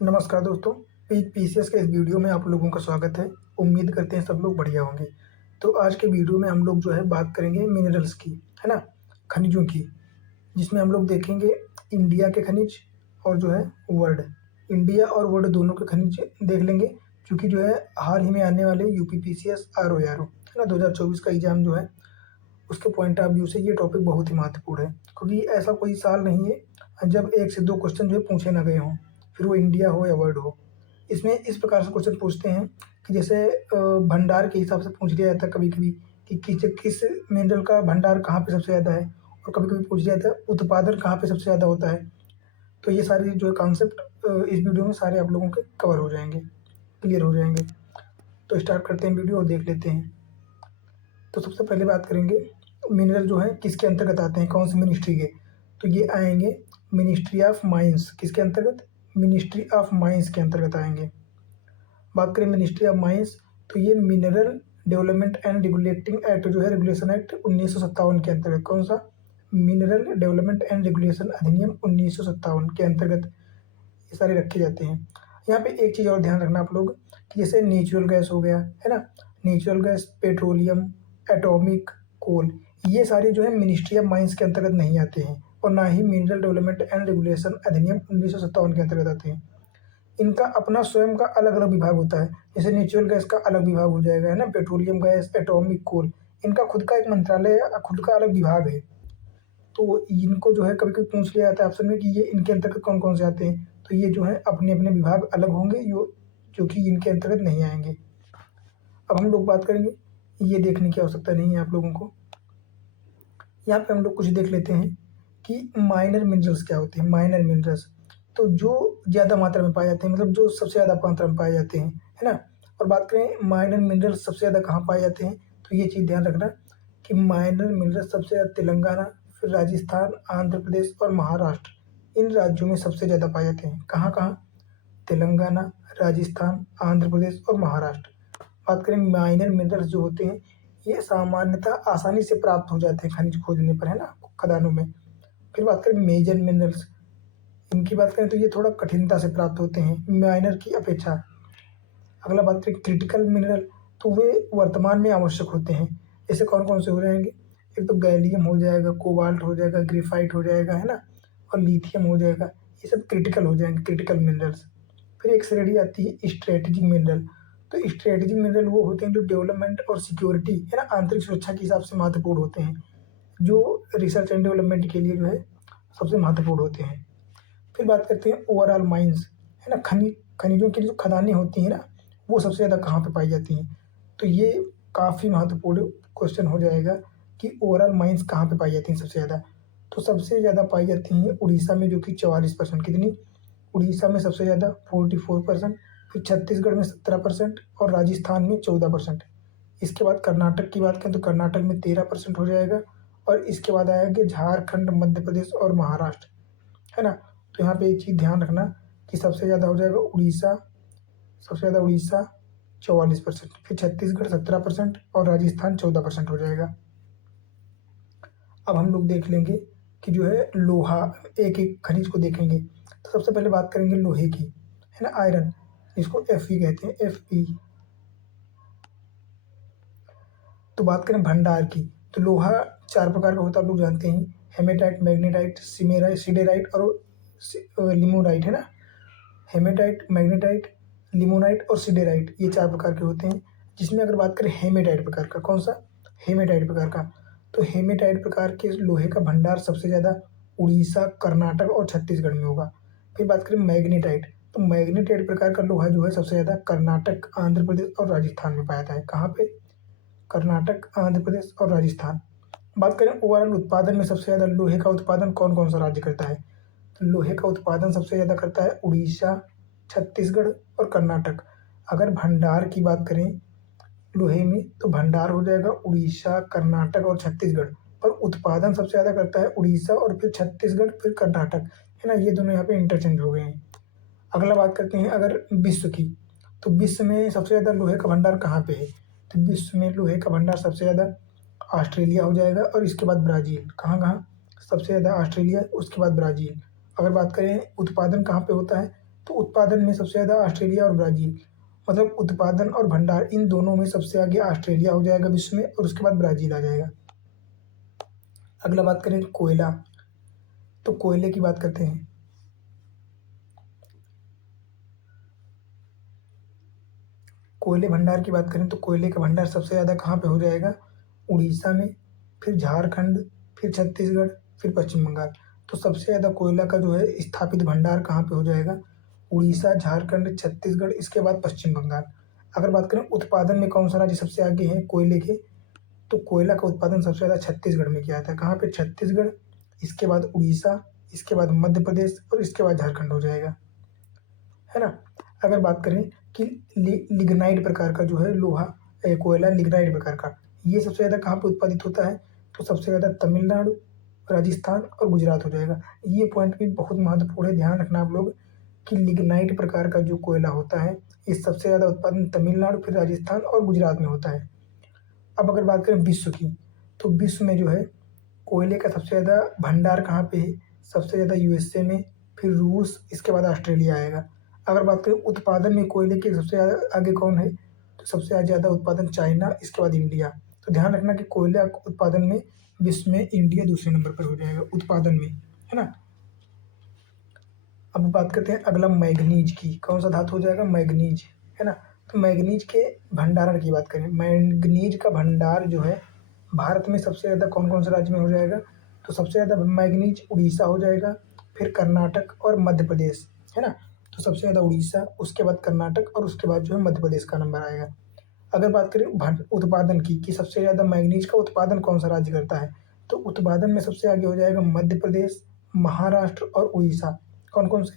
नमस्कार दोस्तों, पीसीएस के इस वीडियो में आप लोगों का स्वागत है। उम्मीद करते हैं सब लोग बढ़िया होंगे। तो आज के वीडियो में हम लोग जो है बात करेंगे मिनरल्स की, है ना? खनिजों की, जिसमें हम लोग देखेंगे इंडिया के खनिज और जो है वर्ल्ड। इंडिया और वर्ल्ड दोनों के खनिज देख लेंगे, क्योंकि जो है हाल ही में आने वाले यूपी पीसीएस आरओ है ना 2024 का एग्ज़ाम जो है, उसके पॉइंट ऑफ व्यू से ये टॉपिक बहुत ही महत्वपूर्ण है। क्योंकि ऐसा कोई साल नहीं है जब 1 से 2 क्वेश्चन जो है पूछे ना गए हों, फिर वो इंडिया हो या वर्ल्ड हो। इसमें इस प्रकार से क्वेश्चन पूछते हैं कि जैसे भंडार के हिसाब से पूछ लिया जाता है कभी-कभी कि किस मिनरल का भंडार कहाँ पे सबसे ज़्यादा है, और कभी-कभी पूछ लिया जाता है उत्पादन कहाँ पे सबसे ज़्यादा होता है। तो ये सारे जो है कॉन्सेप्ट इस वीडियो में सारे आप लोगों के कवर हो जाएँगे, क्लियर हो जाएँगे। तो स्टार्ट करते हैं वीडियो और देख लेते हैं। तो सबसे पहले बात करेंगे मिनरल जो है किसके अंतर्गत आते हैं, कौन सी मिनिस्ट्री के। तो ये आएंगे मिनिस्ट्री ऑफ माइंस। किसके अंतर्गत? मिनिस्ट्री ऑफ माइंस के अंतर्गत आएंगे। बात करें मिनिस्ट्री ऑफ माइंस, तो ये mineral development and regulating act जो है, रेगुलेशन एक्ट 1957 के अंतर्गत। कौन सा? मिनरल डेवलपमेंट एंड रेगुलेशन अधिनियम 1957 के अंतर्गत ये सारे रखे जाते हैं। यहाँ पे एक चीज़ और ध्यान रखना आप लोग कि जैसे नेचुरल गैस हो गया, है ना? नेचुरल गैस, पेट्रोलियम, एटॉमिक, कोल, ये सारे जो है मिनिस्ट्री ऑफ माइंस के अंतर्गत नहीं आते हैं, और ना ही मिनरल डेवलपमेंट एंड रेगुलेशन अधिनियम 1957 के अंतर्गत आते हैं। इनका अपना स्वयं का अलग-अलग विभाग होता है। जैसे नेचुरल गैस का अलग विभाग हो जाएगा, है ना? पेट्रोलियम गैस, एटॉमिक, कोल, इनका खुद का एक मंत्रालय, खुद का अलग विभाग है। तो इनको जो है कभी-कभी पूछ लिया जाता है ऑप्शन में कि ये इनके अंतर्गत कौन-कौन से आते हैं। तो ये जो है अपने-अपने विभाग अलग होंगे, जो कि इनके अंतर्गत नहीं आएँगे। अब हम लोग बात करेंगे, ये देखने की आवश्यकता नहीं है आप लोगों को। यहाँ पे हम लोग कुछ देख लेते हैं कि माइनर मिनरल्स क्या होते हैं। माइनर मिनरल्स तो जो ज़्यादा मात्रा में पाए जाते हैं, मतलब जो सबसे ज़्यादा मात्रा में पाए जाते हैं, है ना? और बात करें माइनर मिनरल्स सबसे ज़्यादा कहाँ पाए जाते हैं, तो ये चीज़ ध्यान रखना कि माइनर मिनरल्स सबसे ज़्यादा तेलंगाना, फिर राजस्थान, आंध्र प्रदेश और महाराष्ट्र, इन राज्यों में सबसे ज़्यादा पाए जाते हैं। कहाँ-कहाँ? तेलंगाना, राजस्थान, आंध्र प्रदेश और महाराष्ट्र। बात करें माइनर मिनरल्स जो होते हैं, ये सामान्यतः आसानी से प्राप्त हो जाते हैं खनिज खोजने पर, है ना? खदानों में। फिर बात करें मेजर मिनरल्स, इनकी बात करें तो ये थोड़ा कठिनता से प्राप्त होते हैं माइनर की अपेक्षा। अगला बात करें क्रिटिकल मिनरल, तो वे वर्तमान में आवश्यक होते हैं। जैसे कौन-कौन से हो जाएँगे? एक तो गैलियम हो जाएगा, कोबाल्ट हो जाएगा, ग्रेफ़ाइट हो जाएगा, है ना? और लिथियम हो जाएगा। ये सब क्रिटिकल हो जाएँगे, क्रिटिकल मिनरल्स। फिर एक श्रेणी आती है स्ट्रैटेजिक मिनरल। तो स्ट्रैटेजिक मिनरल वो होते हैं जो डेवलपमेंट और सिक्योरिटी, है ना, आंतरिक सुरक्षा के हिसाब से महत्वपूर्ण होते हैं, जो रिसर्च एंड डेवलपमेंट के लिए जो है सबसे महत्वपूर्ण होते हैं। फिर बात करते हैं ओवरऑल माइंस, है ना? खनिजों की जो खदानें होती हैं ना, वो सबसे ज़्यादा कहाँ पे पाई जाती हैं? तो ये काफ़ी महत्वपूर्ण क्वेश्चन हो जाएगा कि ओवरऑल माइंस कहाँ पे पाई जाती हैं सबसे ज़्यादा? तो सबसे ज़्यादा पाई जाती हैं उड़ीसा में, जो कि 44%। कितनी? उड़ीसा में सबसे ज़्यादा 44%, फिर छत्तीसगढ़ में 17% और राजस्थान में 14%। इसके बाद कर्नाटक की बात करें तो कर्नाटक में 13% हो जाएगा, और इसके बाद आएँगे झारखंड, मध्य प्रदेश और महाराष्ट्र, है ना? तो यहाँ पे एक चीज़ ध्यान रखना कि सबसे ज़्यादा हो जाएगा उड़ीसा, सबसे ज़्यादा उड़ीसा 44%, फिर छत्तीसगढ़ 17% और राजस्थान 14% हो जाएगा। अब हम लोग देख लेंगे कि जो है लोहा, एक-एक खनिज को देखेंगे। तो सबसे पहले बात करेंगे लोहे की, है ना, आयरन, जिसको Fe कहते हैं, Fe। तो बात करें भंडार की, तो लोहा 4 प्रकार का होता है, आप लोग जानते हैं, हेमेटाइट, मैग्नेटाइट, सिडेराइट और लिमोनाइट, है ना? हेमेटाइट, मैग्नेटाइट, लिमोनाइट और सिडेराइट, ये 4 प्रकार के होते हैं। जिसमें अगर बात करें हेमेटाइट प्रकार का, कौन-सा? हेमेटाइट प्रकार का, तो हेमेटाइट प्रकार के लोहे का भंडार सबसे ज़्यादा उड़ीसा, कर्नाटक और छत्तीसगढ़ में होगा। फिर बात करें मैग्नेटाइट, तो मैग्नेटाइट प्रकार का लोहा जो है सबसे ज़्यादा कर्नाटक, आंध्र प्रदेश और राजस्थान में पाया जाता है। कहाँ पे? कर्नाटक, आंध्र प्रदेश और राजस्थान। बात करें ओवरऑल उत्पादन में सबसे ज़्यादा लोहे का उत्पादन कौन-कौन सा राज्य करता है? तो लोहे का उत्पादन सबसे ज़्यादा करता है उड़ीसा, छत्तीसगढ़ और कर्नाटक। अगर भंडार की बात करें लोहे में, तो भंडार हो जाएगा उड़ीसा, कर्नाटक और छत्तीसगढ़, पर उत्पादन सबसे ज़्यादा करता है उड़ीसा और फिर छत्तीसगढ़, फिर कर्नाटक, है ना? ये दोनों यहाँ पे इंटरचेंज हो गए हैं। अगला बात करते हैं अगर विश्व की, तो विश्व में सबसे ज़्यादा लोहे का भंडार कहाँ पे है? तो विश्व में लोहे का भंडार सबसे ज़्यादा ऑस्ट्रेलिया हो जाएगा, और इसके बाद ब्राज़ील। कहाँ-कहाँ? सबसे ज़्यादा ऑस्ट्रेलिया, उसके बाद ब्राज़ील। अगर बात करें उत्पादन कहाँ पे होता है, तो उत्पादन में सबसे ज़्यादा ऑस्ट्रेलिया और ब्राज़ील, मतलब उत्पादन और भंडार इन दोनों में सबसे आगे ऑस्ट्रेलिया हो जाएगा विश्व में, और उसके बाद ब्राज़ील आ जाएगा। अगला बात करें कोयला, तो कोयले की बात करते हैं। कोयले भंडार की बात करें तो कोयले का भंडार सबसे ज़्यादा कहाँ पे हो जाएगा? उड़ीसा में, फिर झारखंड, फिर छत्तीसगढ़, फिर पश्चिम बंगाल। तो सबसे ज़्यादा कोयला का जो है स्थापित भंडार कहाँ पे हो जाएगा? उड़ीसा, झारखंड, छत्तीसगढ़, इसके बाद पश्चिम बंगाल। अगर बात करें उत्पादन में कौन सा राज्य सबसे आगे है कोयले के, तो कोयला का उत्पादन सबसे ज़्यादा छत्तीसगढ़ में किया जाता है। कहाँ पे? छत्तीसगढ़, इसके बाद उड़ीसा, इसके बाद मध्य प्रदेश और इसके बाद झारखंड हो जाएगा, है ना। अगर बात करें कि लिग्नाइट प्रकार का जो है लोहा, कोयला लिग्नाइट प्रकार का, ये सबसे ज़्यादा कहाँ पे उत्पादित होता है? तो सबसे ज़्यादा तमिलनाडु, राजस्थान और गुजरात हो जाएगा। ये पॉइंट भी बहुत महत्वपूर्ण है, ध्यान रखना आप लोग कि लिग्नाइट प्रकार का जो कोयला होता है ये सबसे ज़्यादा उत्पादन तमिलनाडु, फिर राजस्थान और गुजरात में होता है। अब अगर बात करें विश्व की, तो विश्व में जो है कोयले का सबसे ज़्यादा भंडार कहाँ पे है? सबसे ज़्यादा यूएसए में, फिर रूस, इसके बाद ऑस्ट्रेलिया आएगा। अगर बात करें उत्पादन में कोयले के सबसे ज़्यादा आगे कौन है? तो सबसे ज़्यादा उत्पादन चाइना, इसके बाद इंडिया। तो ध्यान रखना कि कोयला उत्पादन में विश्व में इंडिया दूसरे नंबर पर हो जाएगा उत्पादन में, है ना। अब बात करते हैं अगला मैग्नीज की, कौन सा धातु हो जाएगा? मैग्नीज, है ना। तो मैग्नीज के भंडारण की बात करें, मैग्नीज का भंडार जो है भारत में सबसे ज़्यादा कौन कौन से राज्य में हो जाएगा? तो सबसे ज़्यादा मैग्नीज उड़ीसा हो जाएगा, फिर कर्नाटक और मध्य प्रदेश, है ना। तो सबसे ज़्यादा उड़ीसा, उसके बाद कर्नाटक और उसके बाद जो है मध्य प्रदेश का नंबर आएगा। अगर बात करें उत्पादन की कि सबसे ज़्यादा मैग्नीज का उत्पादन कौन सा राज्य करता है, तो उत्पादन में सबसे आगे हो जाएगा मध्य प्रदेश, महाराष्ट्र और उड़ीसा। कौन कौन से?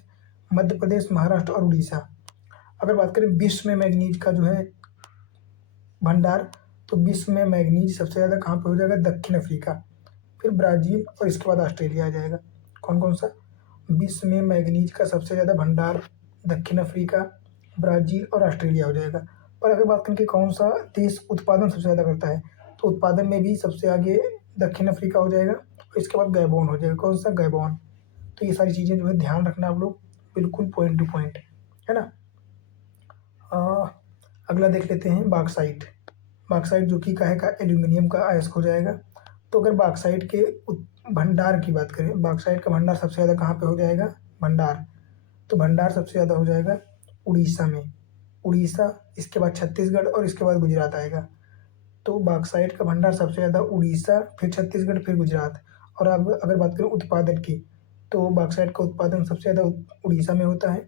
मध्य प्रदेश, महाराष्ट्र और उड़ीसा। अगर बात करें विश्व में मैग्नीज का जो है भंडार, तो विश्व में मैग्नीज सबसे ज़्यादा कहाँ पे हो जाएगा? दक्षिण अफ्रीका, फिर ब्राज़ील और इसके बाद ऑस्ट्रेलिया आ जाएगा। कौन कौन सा? विश्व में मैग्नीज का सबसे ज़्यादा भंडार दक्षिण अफ्रीका, ब्राज़ील और ऑस्ट्रेलिया हो जाएगा। पर अगर बात करें कि कौन सा देश उत्पादन सबसे ज़्यादा करता है, तो उत्पादन में भी सबसे आगे दक्षिण अफ्रीका हो जाएगा और इसके बाद गैबोन हो जाएगा। कौन सा? गैबोन। तो ये सारी चीज़ें जो है ध्यान रखना आप लोग, बिल्कुल पॉइंट टू पॉइंट, है ना। अगला देख लेते हैं बॉक्साइट। बॉक्साइट जो कि काहे का? एल्यूमिनियम का अयस्क हो जाएगा। तो अगर बॉक्साइट के भंडार की बात करें, बॉक्साइट का भंडार सबसे ज़्यादा कहाँ पे हो जाएगा? भंडार, तो भंडार सबसे ज़्यादा हो जाएगा उड़ीसा में, उड़ीसा, इसके बाद छत्तीसगढ़ और इसके बाद गुजरात आएगा। तो बॉक्साइट का भंडार सबसे ज़्यादा उड़ीसा, फिर छत्तीसगढ़, फिर गुजरात। और अब अगर बात करें उत्पादन की, तो बॉक्साइट का उत्पादन सबसे ज़्यादा उड़ीसा में होता है,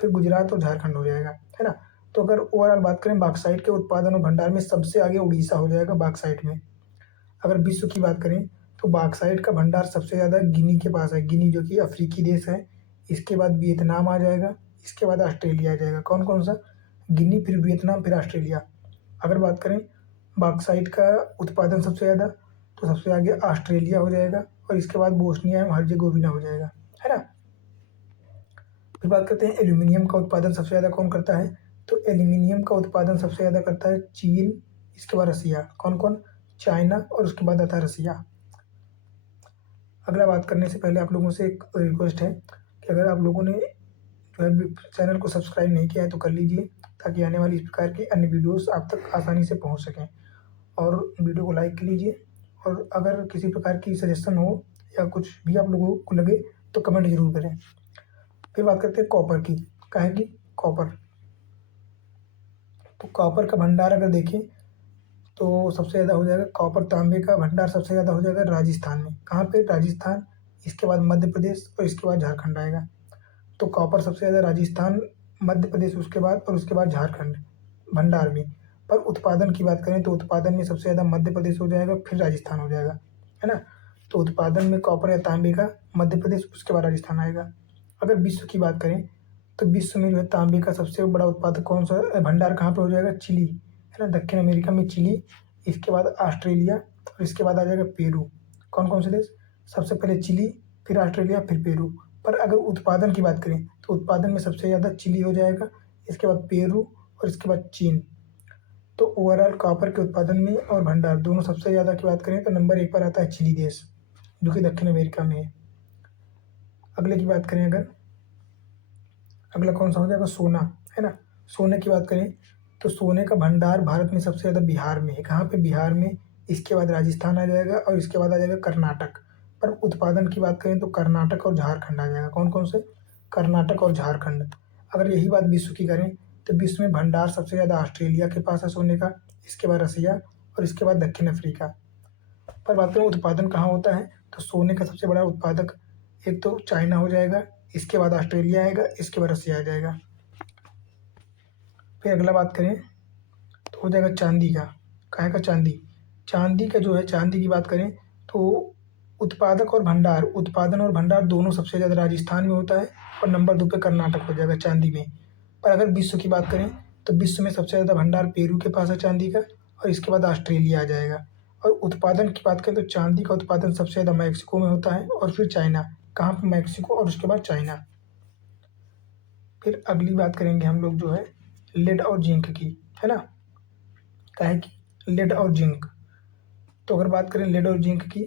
फिर गुजरात और झारखंड हो जाएगा, है ना। तो अगर ओवरऑल बात करें बॉक्साइट के उत्पादन और भंडार में सबसे आगे उड़ीसा हो जाएगा बॉक्साइट में। अगर विश्व की बात करें तो बॉक्साइट का भंडार सबसे ज़्यादा गिनी के पास है, गिनी जो कि अफ्रीकी देश है, इसके बाद वियतनाम आ जाएगा, इसके बाद ऑस्ट्रेलिया आ जाएगा। कौन कौन सा? गिनी, फिर वियतनाम, फिर ऑस्ट्रेलिया। अगर बात करें बॉक्साइट का उत्पादन सबसे ज़्यादा, तो सबसे आगे ऑस्ट्रेलिया हो जाएगा और इसके बाद बोस्निया एवं हर्जेगोविना हो जाएगा, है ना। फिर बात करते हैं एल्यूमिनियम का उत्पादन सबसे ज़्यादा कौन करता है, तो एल्यूमिनियम का उत्पादन सबसे ज़्यादा करता है चीन, इसके बाद रसिया। कौन कौन? चाइना और उसके बाद आता है रसिया। अगला बात करने से पहले आप लोगों से एक रिक्वेस्ट है कि अगर आप लोगों ने जो है चैनल को सब्सक्राइब नहीं किया है तो कर लीजिए, ताकि आने वाली इस प्रकार की अन्य वीडियोस आप तक आसानी से पहुंच सकें। और वीडियो को लाइक कीजिए, और अगर किसी प्रकार की सजेशन हो या कुछ भी आप लोगों को लगे तो कमेंट जरूर करें। फिर बात करते हैं कॉपर की, काहे की? कॉपर। तो कॉपर का भंडार अगर देखें तो सबसे ज़्यादा हो जाएगा कॉपर, तांबे का भंडार सबसे ज़्यादा हो जाएगा राजस्थान में। कहाँ पे? राजस्थान, इसके बाद मध्य प्रदेश और इसके बाद झारखंड आएगा। तो कॉपर सबसे ज़्यादा राजस्थान, मध्य प्रदेश उसके बाद और उसके बाद झारखंड भंडार में। पर उत्पादन की बात करें तो उत्पादन में सबसे ज़्यादा मध्य प्रदेश हो जाएगा, फिर राजस्थान हो जाएगा, है ना। तो उत्पादन में कॉपर या तांबे का मध्य प्रदेश, उसके बाद राजस्थान आएगा। अगर विश्व की बात करें तो विश्व में जो है तांबे का सबसे बड़ा उत्पादक कौन सा भंडार कहाँ पे हो जाएगा? चिली, है ना। दक्षिण अमेरिका में चिली, इसके बाद ऑस्ट्रेलिया और इसके बाद आ जाएगा पेरू। कौन कौन से देश? सबसे पहले चिली, फिर ऑस्ट्रेलिया, फिर पेरू। पर अगर उत्पादन की बात करें तो उत्पादन में सबसे ज़्यादा चिली हो जाएगा, इसके बाद पेरू और इसके बाद चीन। तो ओवरऑल कॉपर के उत्पादन में और भंडार दोनों सबसे ज़्यादा की बात करें तो नंबर 1 पर आता है चिली देश, जो कि दक्षिण अमेरिका में है। अगले की बात करें अगर, अगला कौन सा हो जाएगा, सोना, है ना। सोने की बात करें तो सोने का भंडार भारत में सबसे ज़्यादा बिहार में है। कहाँ पे, बिहार में। इसके बाद राजस्थान आ जाएगा और इसके बाद आ जाएगा कर्नाटक। पर उत्पादन की बात करें तो कर्नाटक और झारखंड आ जाएगा। कौन कौन से, कर्नाटक और झारखंड। अगर यही बात विश्व की करें तो विश्व में भंडार सबसे ज़्यादा ऑस्ट्रेलिया के पास है सोने का, इसके बाद रसिया और इसके बाद दक्षिण अफ्रीका। पर बात करें उत्पादन कहाँ होता है तो सोने का सबसे बड़ा उत्पादक एक तो चाइना हो जाएगा, इसके बाद ऑस्ट्रेलिया आएगा, इसके बाद रसिया आ जाएगा। फिर अगला बात करें तो हो जाएगा चांदी का। काहे का, चांदी। चांदी का जो है, चांदी की बात करें तो उत्पादक और भंडार, उत्पादन और भंडार दोनों सबसे ज़्यादा राजस्थान में होता है और नंबर 2 पे कर्नाटक हो जाएगा चांदी में। पर अगर विश्व की बात करें तो विश्व में सबसे ज़्यादा भंडार पेरू के पास है चांदी का और इसके बाद ऑस्ट्रेलिया आ जाएगा। और उत्पादन की बात करें तो चांदी का उत्पादन सबसे ज़्यादा मैक्सिको में होता है और फिर चाइना। कहाँ पर, मैक्सिको और उसके बाद चाइना। फिर अगली बात करेंगे हम लोग जो है लेड और जिंक की, है ना। काहे की, लेड और जिंक। तो अगर बात करें लेड और जिंक की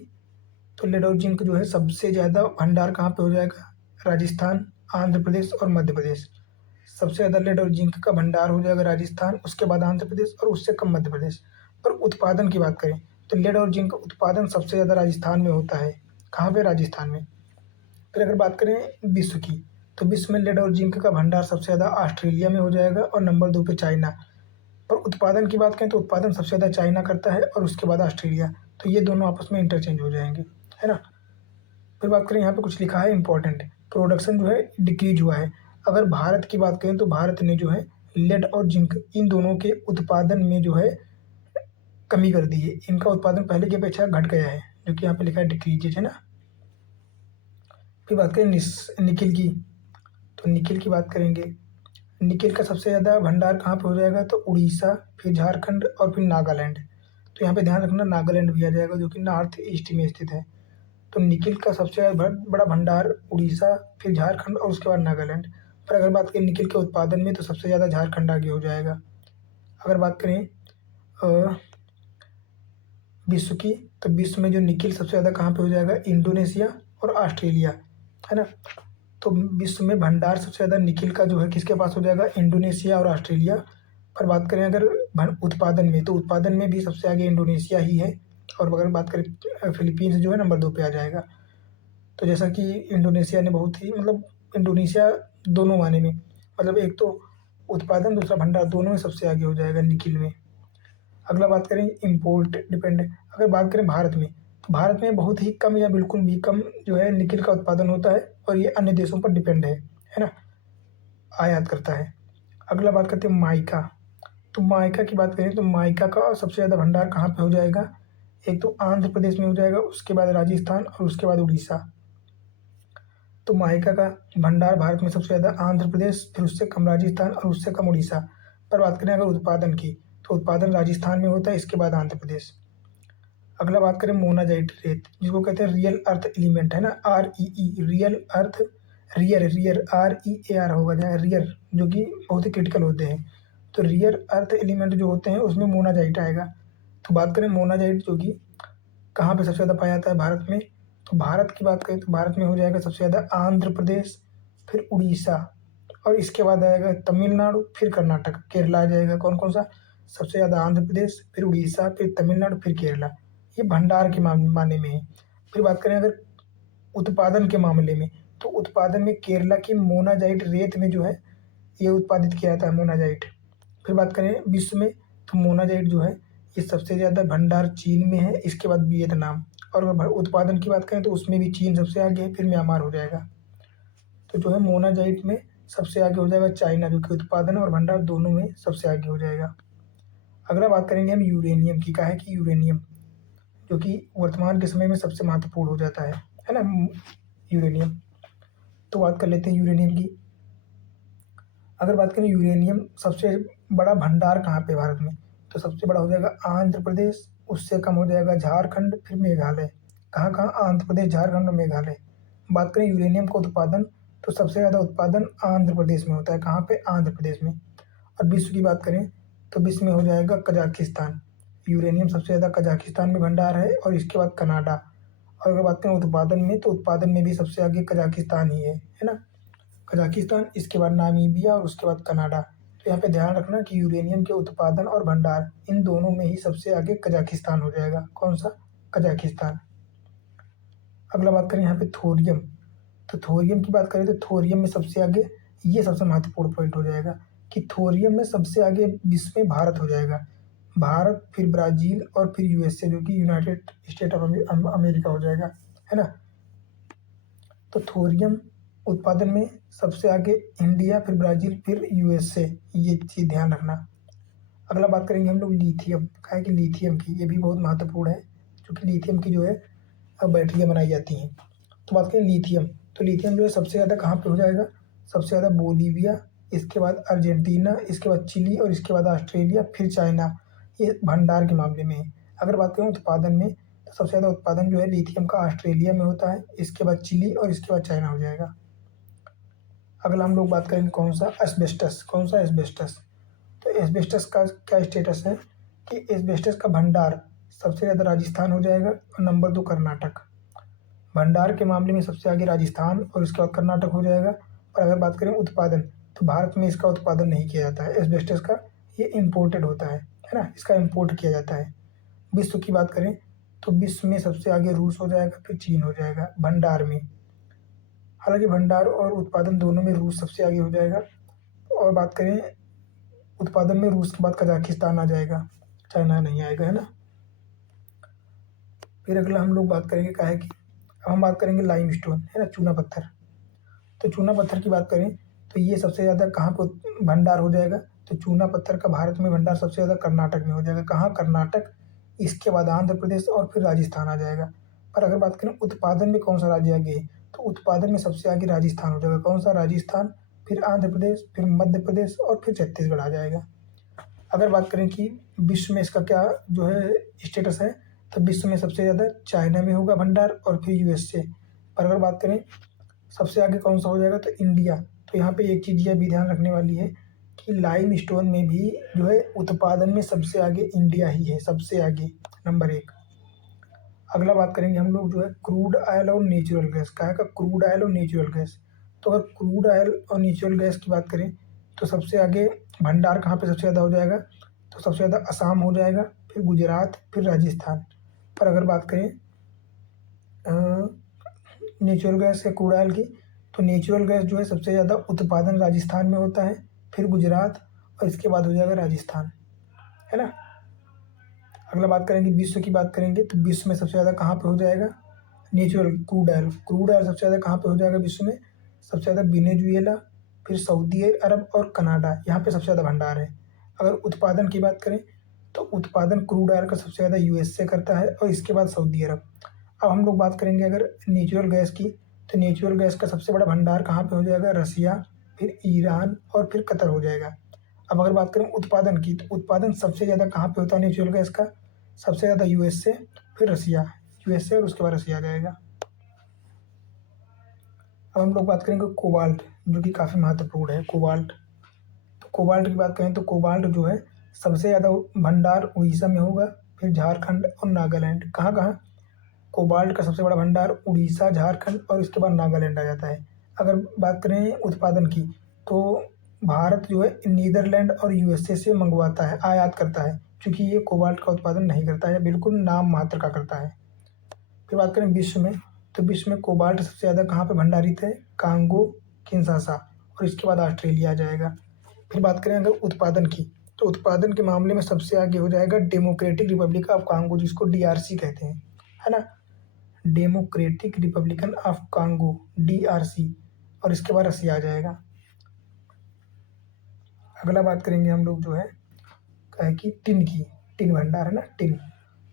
तो लेड और जिंक जो है सबसे ज़्यादा भंडार कहाँ पे हो जाएगा, राजस्थान, आंध्र प्रदेश और मध्य प्रदेश। सबसे ज़्यादा लेड और जिंक का भंडार हो जाएगा राजस्थान, उसके बाद आंध्र प्रदेश और उससे कम मध्य प्रदेश। पर उत्पादन की बात करें तो लेड और जिंक उत्पादन सबसे ज़्यादा राजस्थान में होता है। कहाँ पे, राजस्थान में। फिर अगर बात करें विश्व की तो विश्व में लेड और जिंक का भंडार सबसे ज़्यादा ऑस्ट्रेलिया में हो जाएगा और नंबर 2 पे चाइना। पर उत्पादन की बात करें तो उत्पादन सबसे ज़्यादा चाइना करता है और उसके बाद ऑस्ट्रेलिया। तो ये दोनों आपस में इंटरचेंज हो जाएंगे, है ना। फिर बात करें, यहाँ पे कुछ लिखा है इंपॉर्टेंट, प्रोडक्शन जो है डिक्रीज हुआ है। अगर भारत की बात करें तो भारत ने जो है लेड और जिंक इन दोनों के उत्पादन में जो है कमी कर दी है। इनका उत्पादन पहले की अपेक्षा घट गया है, जो कि यहाँ पे लिखा है डिक्रीज, है ना। फिर बात करें निकिल की तो निकिल की बात करेंगे। निकिल का सबसे ज़्यादा भंडार कहाँ पे हो जाएगा तो उड़ीसा, फिर झारखंड और फिर नागालैंड। तो यहाँ पे ध्यान रखना नागालैंड भी आ जाएगा जो कि नॉर्थ ईस्ट में स्थित है। तो निकिल का सबसे बड़ा भंडार उड़ीसा, फिर झारखंड और उसके बाद नागालैंड। पर अगर बात करें निकिल के उत्पादन में तो सबसे ज़्यादा झारखंड आगे हो जाएगा। अगर बात करें विश्व की तो विश्व में जो निकिल सबसे ज़्यादा कहाँ पे हो जाएगा, इंडोनेशिया और ऑस्ट्रेलिया, है ना। तो विश्व में भंडार सबसे ज़्यादा निकिल का जो है किसके पास हो जाएगा, इंडोनेशिया और ऑस्ट्रेलिया। पर बात करें अगर उत्पादन में तो उत्पादन में भी सबसे आगे इंडोनेशिया ही है। और अगर बात करें फिलीपींस जो है नंबर 2 पे आ जाएगा। तो जैसा कि इंडोनेशिया ने बहुत ही मतलब इंडोनेशिया दोनों माने में मतलब एक तो उत्पादन दूसरा भंडार दोनों में सबसे आगे हो जाएगा निकिल में। अगला बात करें इम्पोर्ट डिपेंड। अगर बात करें भारत में तो भारत में बहुत ही कम या बिल्कुल भी कम जो है निकिल का उत्पादन होता है और ये अन्य देशों पर डिपेंड है ना, आयात करता है। अगला बात करते हैं माइका। तो माइका की बात करें तो माइका का सबसे ज़्यादा भंडार कहाँ पे हो जाएगा, एक तो आंध्र प्रदेश में हो जाएगा, उसके बाद राजस्थान और उसके बाद उड़ीसा। तो माइका का भंडार भारत में सबसे ज़्यादा आंध्र प्रदेश, फिर उससे कम राजस्थान और उससे कम उड़ीसा। पर बात करें अगर उत्पादन की तो उत्पादन राजस्थान में होता है, इसके बाद आंध्र प्रदेश। अगला बात करें मोनाजाइट रेत, जिसको कहते हैं रियल अर्थ एलिमेंट, है ना, रियल अर्थ, रियर REAR होगा जाए रियर, जो कि बहुत ही क्रिटिकल होते हैं। तो रियर अर्थ एलिमेंट जो होते हैं उसमें मोनाजाइट आएगा। तो बात करें मोनाजाइट जो कि कहाँ पे सबसे ज़्यादा पाया जाता है भारत में, तो भारत की बात करें तो भारत में हो जाएगा सबसे ज़्यादा आंध्र प्रदेश, फिर उड़ीसा और इसके बाद आएगा तमिलनाडु, फिर कर्नाटक, केरला आ जाएगा। कौन कौन सा, सबसे ज़्यादा आंध्र प्रदेश, फिर उड़ीसा, फिर तमिलनाडु, फिर केरला। ये भंडार के माने में है। फिर बात करें अगर उत्पादन के मामले में तो उत्पादन में केरला की मोनाजाइट रेत में जो है ये उत्पादित किया जाता है मोनाजाइट। फिर बात करें विश्व में तो मोनाजाइट जो है ये सबसे ज़्यादा भंडार चीन में है, इसके बाद वियतनाम। और अगर उत्पादन की बात करें तो उसमें भी चीन सबसे आगे है, फिर म्यांमार हो जाएगा। तो जो है मोनाजाइट में सबसे आगे हो जाएगा चाइना, जो कि उत्पादन और भंडार दोनों में सबसे आगे हो जाएगा। अगला बात करेंगे हम यूरेनियम की। है कि यूरेनियम जो कि वर्तमान के समय में सबसे महत्वपूर्ण हो जाता है ना, यूरेनियम। तो बात कर लेते हैं यूरेनियम की। अगर बात करें यूरेनियम सबसे बड़ा भंडार कहाँ पे भारत में, तो सबसे बड़ा हो जाएगा आंध्र प्रदेश, उससे कम हो जाएगा झारखंड, फिर मेघालय। कहाँ कहाँ, आंध्र प्रदेश, झारखंड और मेघालय। बात करें यूरेनियम का उत्पादन तो सबसे ज़्यादा उत्पादन आंध्र प्रदेश में होता है। कहाँ पे, आंध्र प्रदेश में। और विश्व की बात करें तो विश्व में हो जाएगा कजाकिस्तान। यूरेनियम सबसे ज़्यादा कजाकिस्तान में भंडार है और इसके बाद कनाडा। और अगर बात करें उत्पादन में तो उत्पादन में भी सबसे आगे कजाकिस्तान ही है ना। कजाकिस्तान, इसके बाद नामीबिया और उसके बाद कनाडा। तो यहाँ पे ध्यान रखना कि यूरेनियम के उत्पादन और भंडार इन दोनों में ही सबसे आगे कजाकिस्तान हो जाएगा। कौन सा? कजाकिस्तान। अगला बात करें यहाँ पे थोरियम। तो थोरियम की बात करें तो थोरियम में सबसे आगे, ये सबसे महत्वपूर्ण पॉइंट हो जाएगा कि थोरियम में सबसे आगे विश्व में भारत हो जाएगा। भारत, फिर ब्राज़ील और फिर यूएसए जो कि यूनाइटेड स्टेट ऑफ अमेरिका हो जाएगा, है ना। तो थोरियम उत्पादन में सबसे आगे इंडिया, फिर ब्राज़ील, फिर यूएसए, ये चीज़ ध्यान रखना। अगला बात करेंगे हम लोग लिथियम। क्या है कि लिथियम की, ये भी बहुत महत्वपूर्ण है क्योंकि लिथियम की जो है बैटरियाँ बनाई जाती हैं। तो बात करें लिथियम, तो लिथियम जो है सबसे ज़्यादा कहाँ पे हो जाएगा? सबसे ज़्यादा बोलीविया, इसके बाद अर्जेंटीना, इसके बाद चिली और इसके बाद ऑस्ट्रेलिया, फिर चाइना, ये भंडार के मामले में है। अगर बात करें उत्पादन में, तो सबसे ज़्यादा उत्पादन जो है लिथियम का ऑस्ट्रेलिया में होता है, इसके बाद चिली और इसके बाद चाइना हो जाएगा। अगला हम लोग बात करेंगे कौन सा? एस्बेस्टस। कौन सा? एस्बेस्टस। तो एस्बेस्टस का क्या स्टेटस है कि एस्बेस्टस का भंडार सबसे ज़्यादा राजस्थान हो जाएगा और नंबर 2 कर्नाटक। भंडार के मामले में सबसे आगे राजस्थान और इसके बाद कर्नाटक हो जाएगा। और अगर बात करें उत्पादन, तो भारत में इसका उत्पादन नहीं किया जाता है एस्बेस्टस का, ये इम्पोर्टेड होता है ना, इसका इम्पोर्ट किया जाता है। विश्व की बात करें तो विश्व में सबसे आगे रूस हो जाएगा, फिर चीन हो जाएगा भंडार में। हालांकि भंडार और उत्पादन दोनों में रूस सबसे आगे हो जाएगा। और बात करें उत्पादन में रूस के बाद कजाकिस्तान आ जाएगा, चाइना नहीं आएगा, है ना। फिर अगला हम लोग बात करेंगे क्या है कि हम बात करेंगे लाइमस्टोन, है ना, चूना पत्थर। तो चूना पत्थर की बात करें तो ये सबसे ज़्यादा कहाँ पर भंडार हो जाएगा? तो चूना पत्थर का भारत में भंडार सबसे ज़्यादा कर्नाटक में हो जाएगा। कहाँ? कर्नाटक, इसके बाद आंध्र प्रदेश और फिर राजस्थान आ जाएगा। पर अगर बात करें उत्पादन में कौन सा राज्य आगे है, तो उत्पादन में सबसे आगे राजस्थान हो जाएगा। कौन सा? राजस्थान, फिर आंध्र प्रदेश, फिर मध्य प्रदेश और फिर छत्तीसगढ़ आ जाएगा। अगर बात करें कि विश्व में इसका क्या जो है स्टेटस है, तो विश्व में सबसे ज़्यादा चाइना में होगा भंडार और फिर यूएसए। पर अगर बात करें सबसे आगे कौन सा हो जाएगा, तो इंडिया। तो यहाँ पे एक चीज़ यह भी ध्यान रखने वाली है कि लाइम स्टोन में भी जो है उत्पादन में सबसे आगे इंडिया ही है, सबसे आगे नंबर 1। अगला बात करेंगे हम लोग जो है क्रूड ऑयल और नेचुरल गैस। क्या है का? क्रूड ऑयल और नेचुरल गैस। तो अगर क्रूड ऑयल और नेचुरल गैस की बात करें तो सबसे आगे भंडार कहाँ पे सबसे ज़्यादा हो जाएगा? तो सबसे ज़्यादा असम हो जाएगा, फिर गुजरात, फिर राजस्थान। पर अगर बात करें नेचुरल गैस या क्रूड ऑयल की, तो नेचुरल गैस जो है सबसे ज़्यादा उत्पादन राजस्थान में होता है, फिर गुजरात और इसके बाद हो जाएगा राजस्थान, है ना। अगला बात करेंगे विश्व की बात करेंगे तो विश्व में सबसे ज़्यादा कहाँ पे हो जाएगा? Natural crude oil. Crude oil सबसे ज़्यादा कहाँ पे हो जाएगा विश्व में? सबसे ज़्यादा वेनेजुएला, फिर सऊदी अरब और कनाडा, यहाँ पे सबसे ज़्यादा भंडार है। अगर उत्पादन की बात करें तो उत्पादन क्रूड ऑयल का सबसे ज़्यादा यूएसए करता है और इसके बाद सऊदी अरब। अब हम लोग बात करेंगे अगर नेचुरल गैस की, तो नेचुरल गैस का सबसे बड़ा भंडार कहाँ पे हो जाएगा? रसिया, फिर ईरान और फिर कतर हो जाएगा। अब अगर बात करें उत्पादन की, तो उत्पादन सबसे ज़्यादा कहाँ पे होता है नेचुरल गैस का? सबसे ज़्यादा यूएसए, फिर रसिया, यूएसए और उसके बाद रसिया आ जाएगा। अब हम लोग बात करेंगे कोबाल्ट, जो कि काफ़ी महत्वपूर्ण है। कोबाल्ट, तो कोबाल्ट की बात करें तो कोबाल्ट जो है सबसे ज़्यादा भंडार उड़ीसा में होगा, फिर झारखंड और नागालैंड। कहाँ कहाँ? कोबाल्ट का सबसे बड़ा भंडार उड़ीसा, झारखंड और इसके बाद नागालैंड आ जाता है। अगर बात करें उत्पादन की, तो भारत जो है नीदरलैंड और यूएसए से मंगवाता है, आयात करता है, क्योंकि ये कोबाल्ट का उत्पादन नहीं करता है, बिल्कुल नाम मात्र का करता है। फिर बात करें विश्व में, तो विश्व में कोबाल्ट सबसे ज़्यादा कहाँ पे भंडारित है? कांगो, किंशासा और इसके बाद ऑस्ट्रेलिया आ जाएगा। फिर बात करें अगर उत्पादन की, तो उत्पादन के मामले में सबसे आगे हो जाएगा डेमोक्रेटिक रिपब्लिक ऑफ कांगो, जिसको डीआरसी कहते हैं, है ना। Democratic Republican of Congo, DRC, और इसके बाद रसिया आ जाएगा। अगला बात करेंगे हम लोग जो है क्या है कि टिन की, टिन भंडार, है ना, टिन।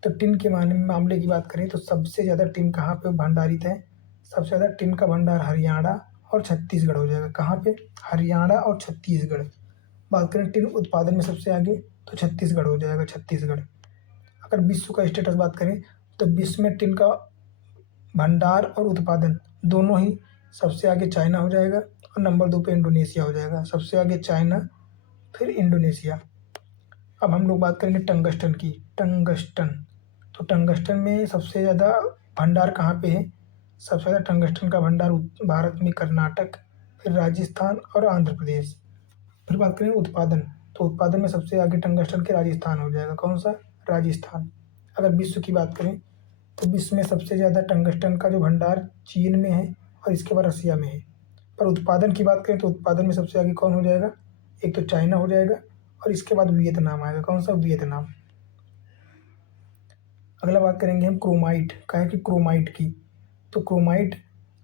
तो टिन के मामले की बात करें तो सबसे ज़्यादा टिन कहाँ पे भंडारित है? सबसे ज़्यादा टिन का भंडार हरियाणा और छत्तीसगढ़ हो जाएगा। कहाँ पे? हरियाणा और छत्तीसगढ़। बात करें टिन उत्पादन में सबसे आगे, तो छत्तीसगढ़ हो जाएगा, छत्तीसगढ़। अगर विश्व का स्टेटस बात करें तो विश्व में टिन का भंडार और उत्पादन दोनों ही सबसे आगे चाइना हो जाएगा और नंबर 2 पे इंडोनेशिया हो जाएगा। सबसे आगे चाइना, फिर इंडोनेशिया। अब हम लोग बात करेंगे टंगस्टन की, टंगस्टन। तो टंगस्टन में सबसे ज़्यादा भंडार कहाँ पे है? सबसे ज़्यादा टंगस्टन का भंडार भारत में कर्नाटक, राजस्थान और आंध्र प्रदेश। फिर बात करें उत्पादन, तो उत्पादन में सबसे आगे टंगस्टन के राजस्थान हो जाएगा। कौन सा? राजस्थान। अगर विश्व की बात करें तो विश्व में सबसे ज़्यादा टंगस्टन का जो भंडार चीन में है और इसके बाद रसिया में है। पर उत्पादन की बात करें तो उत्पादन में सबसे आगे कौन हो जाएगा? एक तो चाइना हो जाएगा और इसके बाद वियतनाम आएगा। कौन सा? वियतनाम। अगला बात करेंगे हम क्रोमाइट, कहा है कि क्रोमाइट की, तो क्रोमाइट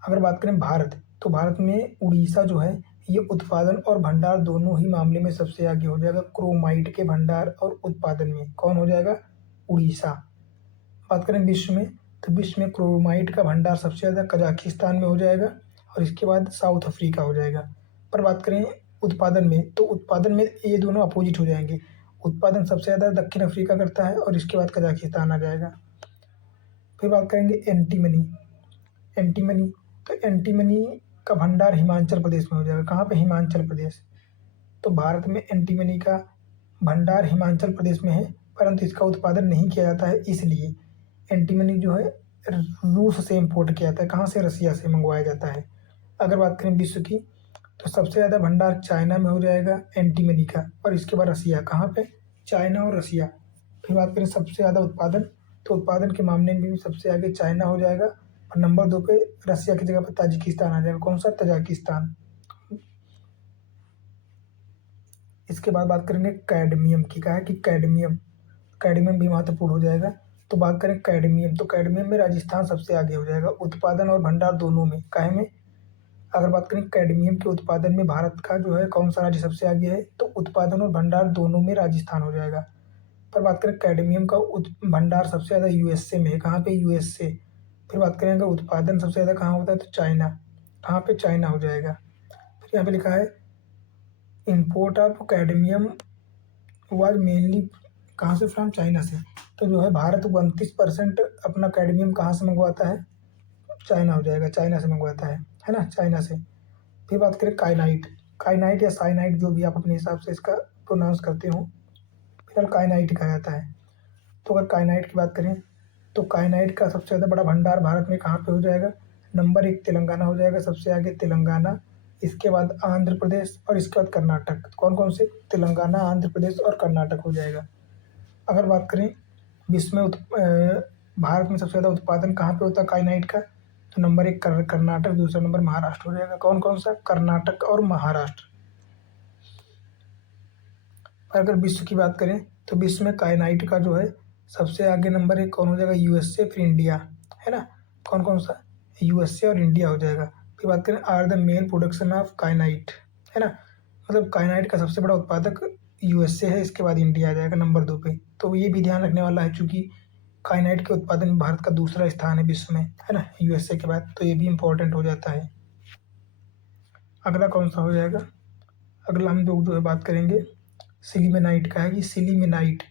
अगर बात करें भारत, तो भारत में उड़ीसा जो है ये उत्पादन और भंडार दोनों ही मामले में सबसे आगे हो जाएगा। क्रोमाइट के भंडार और उत्पादन में कौन हो जाएगा? उड़ीसा। बात करें विश्व में, तो विश्व में क्रोमाइट का भंडार सबसे ज़्यादा कजाकिस्तान में हो जाएगा और इसके बाद साउथ अफ्रीका हो जाएगा। पर बात करें उत्पादन में, तो उत्पादन में ये दोनों अपोजिट हो जाएंगे। उत्पादन सबसे ज़्यादा दक्षिण अफ्रीका करता है और इसके बाद कजाकिस्तान आ जाएगा। फिर बात करेंगे एंटीमनी। एंटीमनी, तो एंटीमनी का भंडार हिमाचल प्रदेश में हो जाएगा। कहाँ पे? हिमाचल प्रदेश। तो भारत में एंटीमनी का भंडार हिमाचल प्रदेश में है, परंतु इसका उत्पादन नहीं किया जाता है, इसलिए एंटीमनी जो है रूस से इम्पोर्ट किया जाता है। कहाँ से? रसिया से मंगवाया जाता है। अगर बात करें विश्व की, तो सबसे ज़्यादा भंडार चाइना में हो जाएगा एंटीमनी का और इसके बाद रसिया। कहाँ पे? चाइना और रसिया। फिर बात करें सबसे ज़्यादा उत्पादन, तो उत्पादन के मामले में भी सबसे आगे चाइना हो जाएगा और नंबर 2 पे रसिया की जगह पर ताजिकिस्तान आ जाएगा। कौन सा? तजाकिस्तान। इसके बाद बात करेंगे कैडमियम की, कहा है कि कैडमियम, कैडमियम भी महत्वपूर्ण हो जाएगा। तो बात करें कैडमियम, तो कैडमियम में राजस्थान सबसे आगे हो जाएगा उत्पादन और भंडार दोनों में। काहे में? अगर बात करें कैडमियम के उत्पादन में भारत का जो है कौन सा राज्य सबसे आगे है, तो उत्पादन और भंडार दोनों में राजस्थान हो जाएगा। पर बात करें कैडमियम का भंडार सबसे ज़्यादा यूएसए में है। कहाँ पे? यूएसए। फिर बात करें अगर उत्पादन सबसे ज़्यादा कहाँ होता है, तो चाइना। कहाँ पे? चाइना हो जाएगा। फिर यहाँ पे लिखा है import of cadmium was mainly, कहाँ से? फ्रॉम चाइना से। तो जो है भारत 29% अपना कैडमियम कहाँ से मंगवाता है? चाइना हो जाएगा, चाइना से मंगवाता है ना, चाइना से। फिर बात करें काइनाइट, काइनाइट या साइनाइट जो भी आप अपने हिसाब से इसका प्रोनाउंस करते हो, फिलहाल काइनाइट कहा जाता है। तो अगर काइनाइट की बात करें तो काइनाइट का सबसे ज़्यादा बड़ा भंडार भारत में कहाँ पे हो जाएगा? नंबर 1 तेलंगाना हो जाएगा, सबसे आगे तेलंगाना, इसके बाद आंध्र प्रदेश और इसके बाद कर्नाटक। कौन कौन से? तेलंगाना, आंध्र प्रदेश और कर्नाटक हो जाएगा। अगर बात करें विश्व में भारत में सबसे ज़्यादा उत्पादन कहाँ पे होता है काइनाइट का, तो नंबर 1 कर्नाटक, दूसरा नंबर महाराष्ट्र हो जाएगा। कौन कौन सा? कर्नाटक और महाराष्ट्र। अगर विश्व की बात करें तो विश्व में काइनाइट का जो है सबसे आगे नंबर 1 कौन हो जाएगा? यूएसए, फिर इंडिया, है ना। कौन कौन सा? यूएसए और इंडिया हो जाएगा। फिर बात करें are the main production of kainite, है ना, मतलब काइनाइट का सबसे बड़ा उत्पादक यूएसए है, इसके बाद इंडिया आ जाएगा नंबर 2 पे। तो ये भी ध्यान रखने वाला है, चूँकि काइनाइट के उत्पादन में भारत का दूसरा स्थान है विश्व में, है ना, यूएसए के बाद, तो ये भी इम्पोर्टेंट हो जाता है। अगला कौन सा हो जाएगा? अगला हम लोग जो है बात करेंगे सिलीमेनाइट का, है कि सिलीमेनाइट,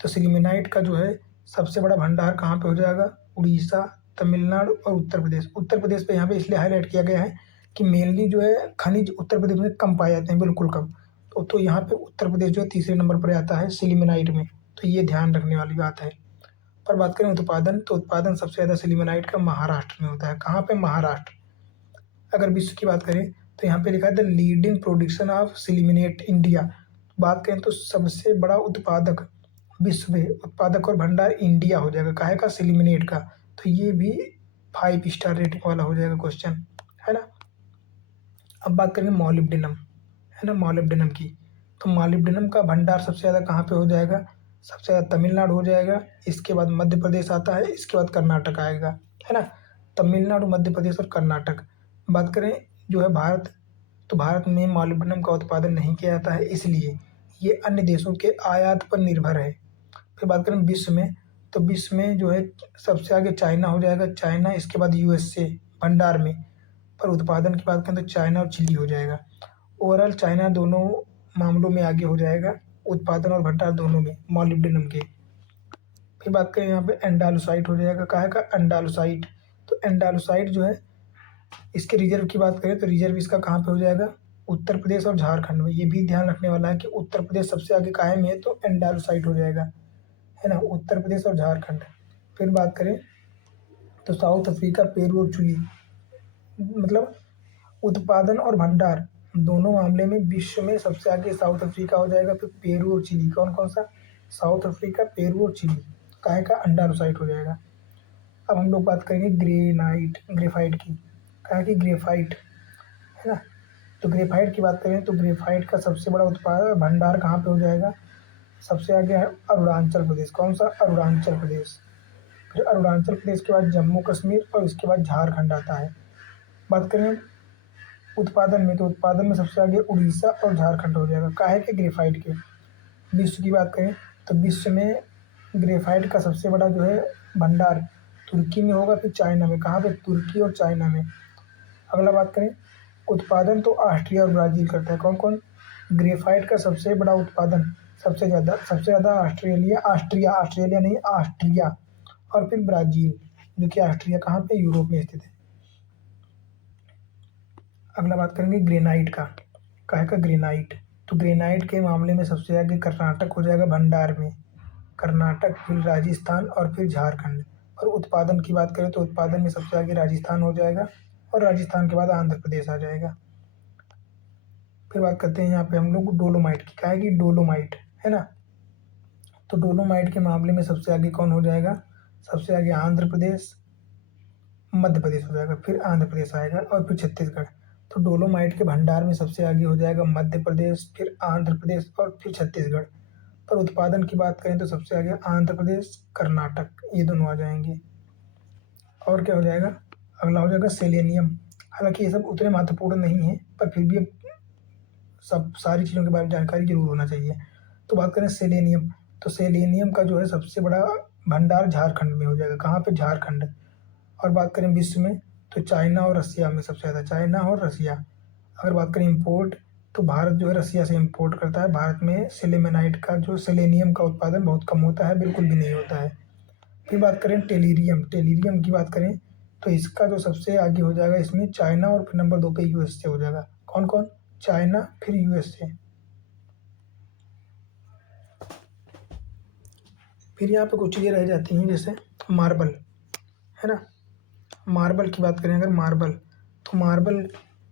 तो सिलीमेनाइट का जो है सबसे बड़ा भंडार कहाँ पे हो जाएगा? उड़ीसा, तमिलनाडु और उत्तर प्रदेश। उत्तर प्रदेश पे यहाँ पे इसलिए हाईलाइट किया गया है कि मेनली जो है खनिज उत्तर प्रदेश में कम पाए जाते हैं, बिल्कुल कम। तो यहाँ पे उत्तर प्रदेश जो है तीसरे नंबर पर आता है सिलीमेनाइट में, तो ये ध्यान रखने वाली बात है। पर बात करें उत्पादन, तो उत्पादन सबसे ज़्यादा सिलीमेनाइट का महाराष्ट्र में होता है। कहाँ पे? महाराष्ट्र। अगर विश्व की बात करें तो यहाँ पे लिखा है the leading production of sillimanite India. बात करें तो सबसे बड़ा उत्पादक विश्व में उत्पादक और भंडार इंडिया हो जाएगा। काहे का? सिलीमिनेट का। तो ये भी 5 स्टार रेटिंग वाला हो जाएगा क्वेश्चन, है ना। अब बात करेंगे मॉलिब्डेनम, है ना, मॉलिब्डेनम की, तो मॉलिब्डेनम का भंडार सबसे ज़्यादा कहाँ पे हो जाएगा? सबसे ज़्यादा तमिलनाडु हो जाएगा, इसके बाद मध्य प्रदेश आता है, इसके बाद कर्नाटक आएगा, है ना। तमिलनाडु, मध्य प्रदेश और कर्नाटक। बात करें जो है भारत, तो भारत में मॉलिब्डेनम का उत्पादन नहीं किया जाता है, इसलिए ये अन्य देशों के आयात पर निर्भर है। फिर बात करें विश्व में, तो विश्व में जो है सबसे आगे चाइना हो जाएगा, चाइना, इसके बाद यूएसए भंडार में। पर उत्पादन की बात करें तो चाइना और चिली हो जाएगा। ओवरऑल चाइना दोनों मामलों में आगे हो जाएगा, उत्पादन और भंडार दोनों में, मॉलिब्डेनम के। फिर बात करें यहाँ पे एंडालुसाइट हो जाएगा। काहे का? एंडालुसाइट, तो एंडालुसाइट जो है इसके रिजर्व की बात करें तो रिजर्व इसका कहाँ पे हो जाएगा? उत्तर प्रदेश और झारखंड में। ये भी ध्यान रखने वाला है कि उत्तर प्रदेश सबसे आगे काहे में है, तो एंडालुसाइट हो जाएगा, है ना, उत्तर प्रदेश और झारखंड। फिर बात करें तो साउथ अफ्रीका, पेरू और चिली, मतलब उत्पादन और भंडार दोनों मामले में विश्व में सबसे आगे साउथ अफ्रीका हो जाएगा, फिर पेरू और चिली। कौन कौन सा? साउथ अफ्रीका, पेरू और चिली। काहे का? अंडारोसाइट हो जाएगा। अब हम लोग बात करेंगे ग्रेफाइट की। काहे की? ग्रेफाइट, है ना। तो ग्रेफाइट की बात करें तो ग्रेफाइट का सबसे बड़ा उत्पादन भंडार कहाँ पे हो जाएगा? सबसे आगे है अरुणाचल प्रदेश। कौन सा? अरुणाचल प्रदेश। फिर अरुणाचल प्रदेश के बाद जम्मू कश्मीर और इसके बाद झारखंड आता है। बात करें उत्पादन में तो उत्पादन में सबसे आगे उड़ीसा और झारखंड हो जाएगा। काहे के? ग्रेफाइट के। विश्व की बात करें तो विश्व में ग्रेफाइट का सबसे बड़ा जो है भंडार तुर्की में होगा, फिर चाइना में। कहाँ पे? तुर्की और चाइना में। अगला बात करें उत्पादन तो ऑस्ट्रिया और ब्राज़ील करता है। कौन कौन? ग्रेफाइट का सबसे बड़ा उत्पादन सबसे ज़्यादा ऑस्ट्रेलिया नहीं, ऑस्ट्रिया और फिर ब्राज़ील, जो कि ऑस्ट्रिया कहाँ पे? यूरोप में स्थित है। अगला बात करेंगे ग्रेनाइट का। काहे का? ग्रेनाइट। तो ग्रेनाइट के मामले में सबसे आगे कर्नाटक हो जाएगा भंडार में। कर्नाटक, फिर राजस्थान और फिर झारखंड। और उत्पादन की बात करें तो उत्पादन में सबसे आगे राजस्थान हो जाएगा और राजस्थान के बाद आंध्र प्रदेश आ जाएगा। फिर बात करते हैं यहाँ पे हम लोग डोलोमाइट की। क्या है कि डोलोमाइट, है ना। तो डोलोमाइट के मामले में सबसे आगे कौन हो जाएगा? सबसे आगे आंध्र प्रदेश, मध्य प्रदेश हो जाएगा, फिर आंध्र प्रदेश आएगा और फिर छत्तीसगढ़। तो डोलोमाइट के भंडार में सबसे आगे हो जाएगा मध्य प्रदेश, फिर आंध्र प्रदेश और फिर छत्तीसगढ़। पर उत्पादन की बात करें तो सबसे आगे आंध्र प्रदेश, कर्नाटक, ये दोनों आ जाएंगे। और क्या हो जाएगा? अगला हो जाएगा सेलेनियम। हालांकि ये सब उतने महत्वपूर्ण नहीं है, पर फिर भी सब सारी चीज़ों के बारे में जानकारी जरूर होना चाहिए। तो बात करें सेलेनियम, तो सेलेनियम का जो है सबसे बड़ा भंडार झारखंड में हो जाएगा। कहाँ पे? झारखंड। और बात करें विश्व में तो चाइना और रसिया में सबसे ज़्यादा, चाइना और रसिया। अगर बात करें इम्पोर्ट तो भारत जो है रसिया से इम्पोर्ट करता है। भारत में सिलेमेनाइट का जो सेलेनियम का उत्पादन बहुत कम होता है, बिल्कुल भी नहीं होता है। फिर बात करें टेलीरियम की बात करें तो इसका जो सबसे आगे हो जाएगा इसमें चाइना और फिर नंबर 2 पे यूएसए हो जाएगा। कौन कौन? चाइना फिर यूएसए। फिर यहाँ पे कुछ चीज़ें रह जाती हैं जैसे मार्बल, है ना। मार्बल की बात करें अगर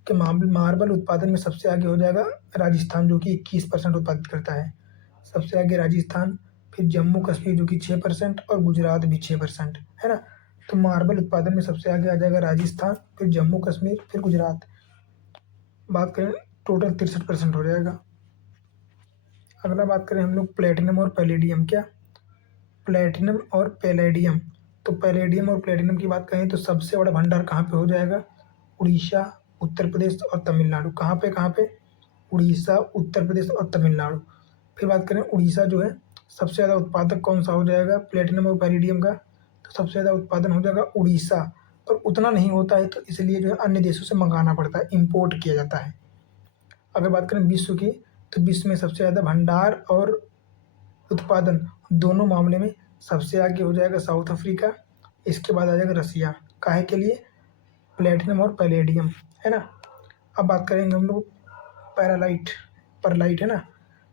तो मार्बल उत्पादन में सबसे आगे हो जाएगा राजस्थान, जो कि 21% उत्पादित करता है। सबसे आगे राजस्थान, फिर जम्मू कश्मीर जो कि 6% और गुजरात भी 6%, है ना। तो मार्बल उत्पादन में सबसे आगे आ जाएगा राजस्थान, फिर जम्मू कश्मीर, फिर गुजरात। बात करें टोटल 63% हो जाएगा। अगला बात करें हम लोग प्लेटिनम और पैलेडियम। क्या? प्लेटिनम और पैलेडियम। तो पैलेडियम और प्लेटिनम की बात करें तो सबसे बड़ा भंडार कहाँ पे हो जाएगा? उड़ीसा, उत्तर प्रदेश और तमिलनाडु। कहाँ पे? उड़ीसा, उत्तर प्रदेश और तमिलनाडु। फिर बात करें उड़ीसा जो है सबसे ज़्यादा उत्पादक कौन सा हो जाएगा प्लेटिनम और पैलेडियम का? तो सबसे ज़्यादा उत्पादन हो जाएगा उड़ीसा, पर उतना नहीं होता है, तो इसलिए जो है अन्य देशों से मंगाना पड़ता है, इम्पोर्ट किया जाता है। अगर बात करें विश्व की तो विश्व में सबसे ज़्यादा भंडार और उत्पादन दोनों मामले में सबसे आगे हो जाएगा साउथ अफ्रीका, इसके बाद आ जाएगा रसिया। काहे के लिए? प्लेटिनम और पैलेडियम, है ना। अब बात करेंगे हम लोग परलाइट, है ना।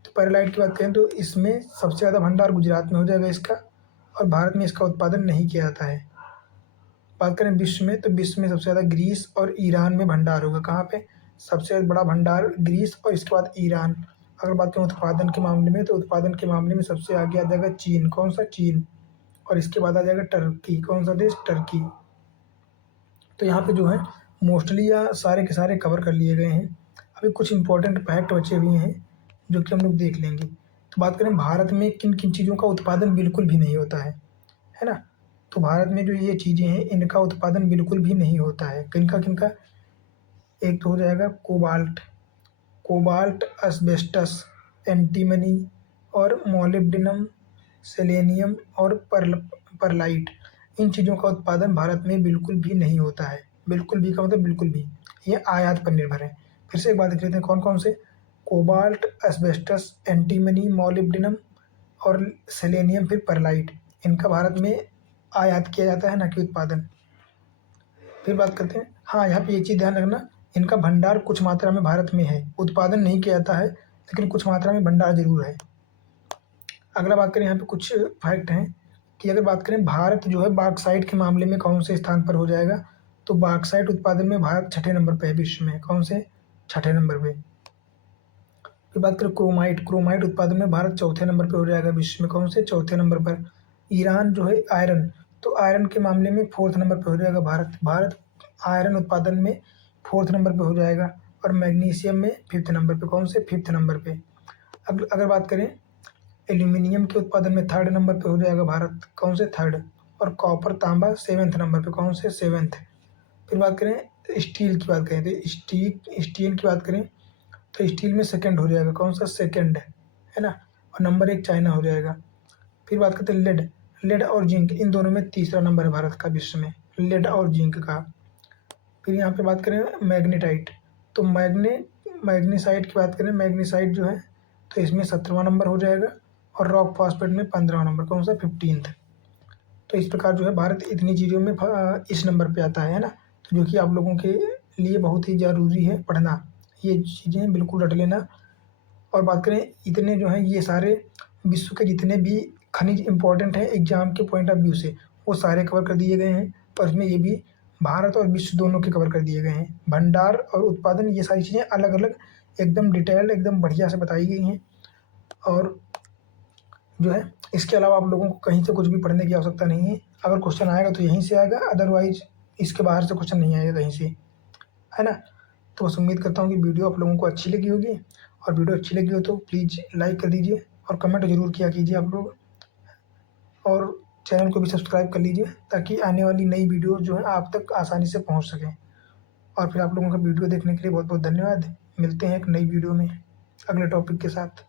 तो परलाइट की बात करें तो इसमें सबसे ज़्यादा भंडार गुजरात में हो जाएगा इसका, और भारत में इसका उत्पादन नहीं किया जाता है। बात करें विश्व में तो विश्व में सबसे ज़्यादा ग्रीस और ईरान में भंडार होगा। कहाँ पे? सबसे बड़ा भंडार ग्रीस और इसके बाद ईरान। अगर बात करें उत्पादन के मामले में तो उत्पादन के मामले में सबसे आगे आ जाएगा चीन। कौन सा? चीन। और इसके बाद आ जाएगा टर्की। कौन सा देश? टर्की। तो यहाँ पे जो है मोस्टली या सारे के सारे कवर कर लिए गए हैं। अभी कुछ इंपॉर्टेंट फैक्ट बचे हुए हैं जो कि हम लोग देख लेंगे। तो बात करें भारत में किन किन चीज़ों का उत्पादन बिल्कुल भी नहीं होता है ना। तो भारत में जो ये चीज़ें हैं इनका उत्पादन बिल्कुल भी नहीं होता है। किनका किनका? एक तो हो जाएगा कोबाल्ट, asbestos, एंटीमनी और मोलिब्डेनम, सेलेनियम और परलाइट। इन चीज़ों का उत्पादन भारत में बिल्कुल भी नहीं होता है। बिल्कुल भी का मतलब बिल्कुल भी, ये आयात पर निर्भर है। फिर से एक बात देख लेते हैं कौन कौन से। कोबाल्ट, asbestos, एंटीमनी, मोलिब्डेनम और सेलेनियम, फिर परलाइट, इनका भारत में आयात किया जाता है, ना कि उत्पादन। फिर बात करते हैं, हाँ यहाँ पे ये चीज़ ध्यान रखना, इनका भंडार कुछ मात्रा में भारत में है, उत्पादन नहीं किया जाता है, लेकिन कुछ मात्रा में भंडार जरूर है। अगला बात करें यहाँ पे कुछ फैक्ट हैं कि अगर बात करें भारत जो है बॉक्साइट के मामले में कौन से स्थान पर हो जाएगा? तो बॉक्साइट उत्पादन में भारत छठे नंबर पे है विश्व में। कौन से? छठे नंबर पे। फिर बात करें क्रोमाइट उत्पादन में भारत चौथे नंबर पे हो जाएगा विश्व में। कौन से? चौथे नंबर पर। ईरान जो है आयरन, तो आयरन के मामले में फोर्थ नंबर पे हो जाएगा भारत आयरन उत्पादन में फोर्थ नंबर पे हो जाएगा। और मैग्नीशियम में फिफ्थ नंबर पे। कौन से? फिफ्थ नंबर पे। अब अगर बात करें एल्यूमिनियम के उत्पादन में थर्ड नंबर पे हो जाएगा भारत। कौन से? थर्ड। और कॉपर तांबा सेवेंथ नंबर पे। कौन से? सेवेंथ। फिर बात करें स्टील की बात करें तो स्टील की बात करें तो स्टील में सेकंड हो जाएगा। कौन सा? सेकंड है ना। और नंबर 1 चाइना हो जाएगा। फिर बात करते हैं लेड और जिंक, इन दोनों में तीसरा नंबर है भारत का विश्व में, लेड और जिंक का। फिर यहाँ पे बात करें मैग्नेटाइट, तो मैग्नीसाइट की बात करें, मैग्नीसाइट जो है तो इसमें 17वां नंबर हो जाएगा। और रॉक फॉस्फेट में 15वां नंबर। कौन सा? 15th। तो इस प्रकार जो है भारत इतनी चीज़ों में इस नंबर पे आता है ना। तो जो कि आप लोगों के लिए बहुत ही ज़रूरी है पढ़ना, ये चीज़ें बिल्कुल रट लेना। और बात करें इतने जो हैं ये सारे विश्व के जितने भी खनिज इंपॉर्टेंट हैं एग्जाम के पॉइंट ऑफ व्यू से, वो सारे कवर कर दिए गए हैं। और इसमें ये भी भारत और विश्व दोनों के कवर कर दिए गए हैं। भंडार और उत्पादन, ये सारी चीज़ें अलग अलग एकदम डिटेल्ड एकदम बढ़िया से बताई गई हैं। और जो है इसके अलावा आप लोगों को कहीं से कुछ भी पढ़ने की आवश्यकता नहीं है। अगर क्वेश्चन आएगा तो यहीं से आएगा, अदरवाइज इसके बाहर से क्वेश्चन नहीं आएगा कहीं से, है ना। तो बस उम्मीद करता हूँ कि वीडियो आप लोगों को अच्छी लगी होगी। और वीडियो अच्छी लगी हो तो प्लीज़ लाइक कर दीजिए और कमेंट ज़रूर किया कीजिए आप लोग। और चैनल को भी सब्सक्राइब कर लीजिए ताकि आने वाली नई वीडियो जो है आप तक आसानी से पहुंच सकें। और फिर आप लोगों का वीडियो देखने के लिए बहुत बहुत धन्यवाद। मिलते हैं एक नई वीडियो में अगले टॉपिक के साथ।